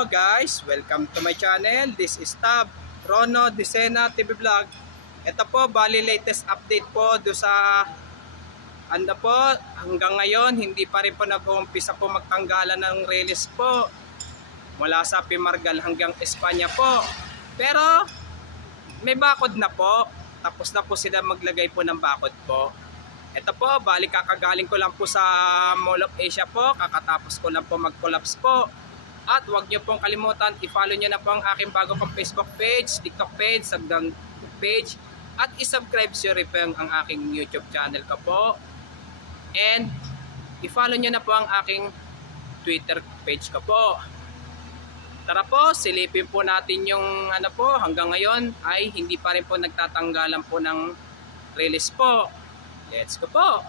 Hello guys, welcome to my channel. This is Tab Rono Disena TV Vlog. Ito po, bali latest update po do sa po, hanggang ngayon hindi pa rin po nag-uumpisa po magtanggalan ng release po mula sa Pimargal hanggang Espanya po. Pero may bakod na po. Tapos na po sila maglagay po ng bakod po. Ito po, bali kakagaling ko lang po sa Mall of Asia po. Kakatapos ko lang po mag-collapse po. At huwag nyo pong kalimutan, i-follow nyo na po ang aking bago kong Facebook page, TikTok page, Sagdang page. At i-subscribe nyo rin po ang aking YouTube channel ko po. And i-follow nyo na po ang aking Twitter page ko po. Tara po, silipin po natin yung po, hanggang ngayon ay hindi pa rin po nagtatanggalan po ng release po. Let's go po!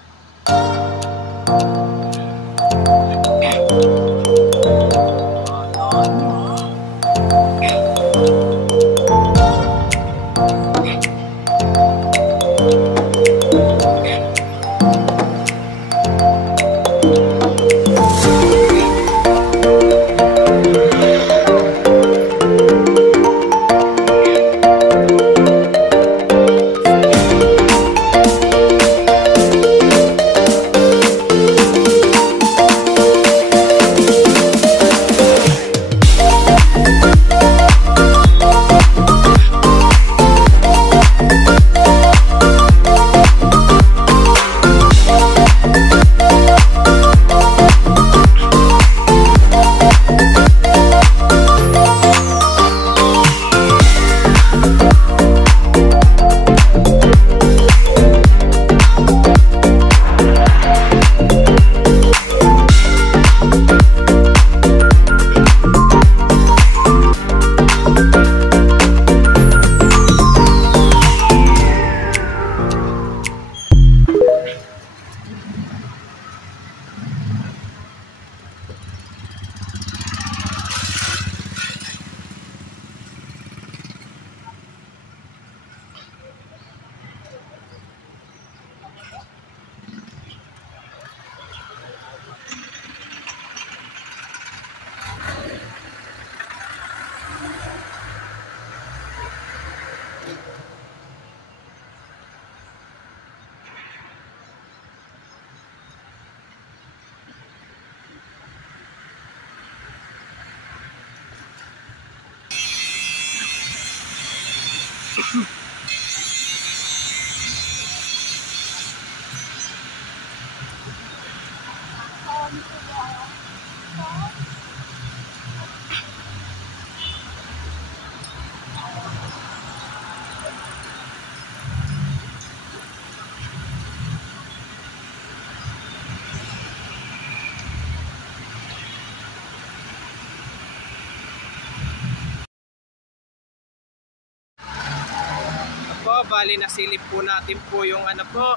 Bali nasilip po natin po yung po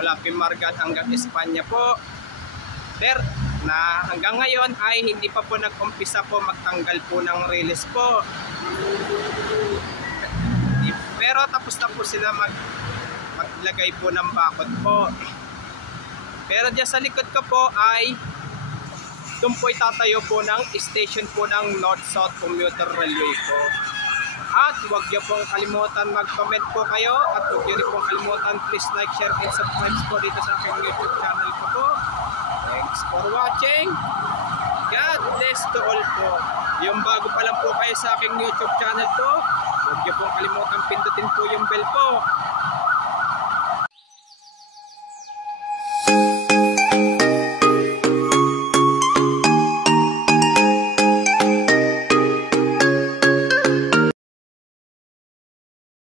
mula Pimargal hanggang Espanya po. Na hanggang ngayon ay hindi pa po nag-umpisa po magtanggal po ng release po. Pero tapos na po sila maglagay po ng bakod po. Pero dyan sa likod ko po ay doon po itatayo po ng station po ng North-South Commuter Railway po. At huwag niyo pong kalimutan mag-comment po kayo. At huwag niyo rin pong kalimutan please like, share, and subscribe po dito sa aking YouTube channel ko po. Thanks for watching. God bless to all po. Yung bago pa lang po kayo sa aking YouTube channel po, huwag niyo pong kalimutan pindutin po yung bell po